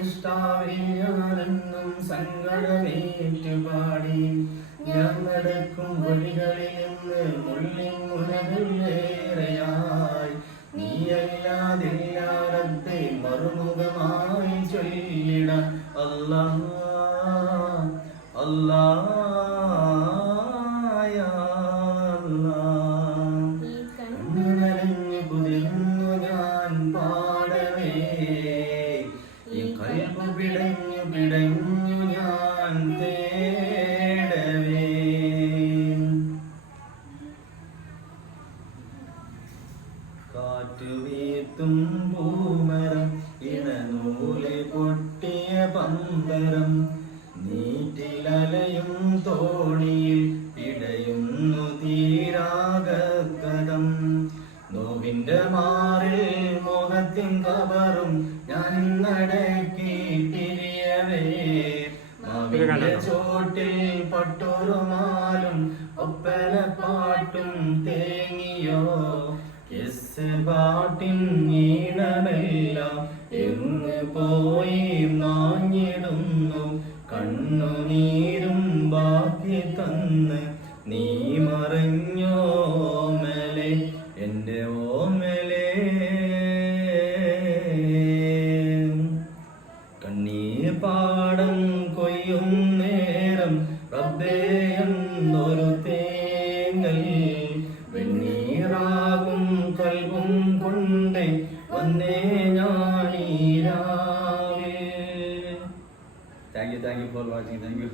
കാവിൽ ഞാനെന്നും സങ്കടമേറ്റുപാടി ഞാൻ നടക്കും വഴികളിൽ നിന്ന് മുള്ളിൻ മുനകളേറെയായി നീയല്ലാതില്ലാതെ മറുമുഖമായി ചൊല്ലിട അല്ലാ അല്ലാ കാറ്റുവീത്തും പൂമരം ഇണനൂൽ പൊട്ടിയ പമ്പരം നീറ്റിലലയും തോണിയിൽ പിടയുന്നു തീരാഗതം നോവിന്റെ മാറിൽ മോഹത്തിൻ കവറും ഞാൻ നടക്കി പിരിയവേ മാവിന്റെ ചോട്ടിൽ പട്ടുറുമാലും ഒപ്പന പാട്ടും തേങ്ങിയോ. എസ് പാട്ടിൻ ഈണമെല്ലാം എങ്ങ് പോയി നാഞ്ഞിടുന്നു കണ്ണുനീരും ബാക്കി തന്ന് നീ മറഞ്ഞോ മേലെ എന്റെ ഓമലേ. കണ്ണീർ പാടം കൊയ്യും നേരം റബ്ബേ എന്നൊരു തേങ്ങൽ കൊണ്ട് വന്നേ ഞാനീരാവിൽ thank you thank you for watching thank you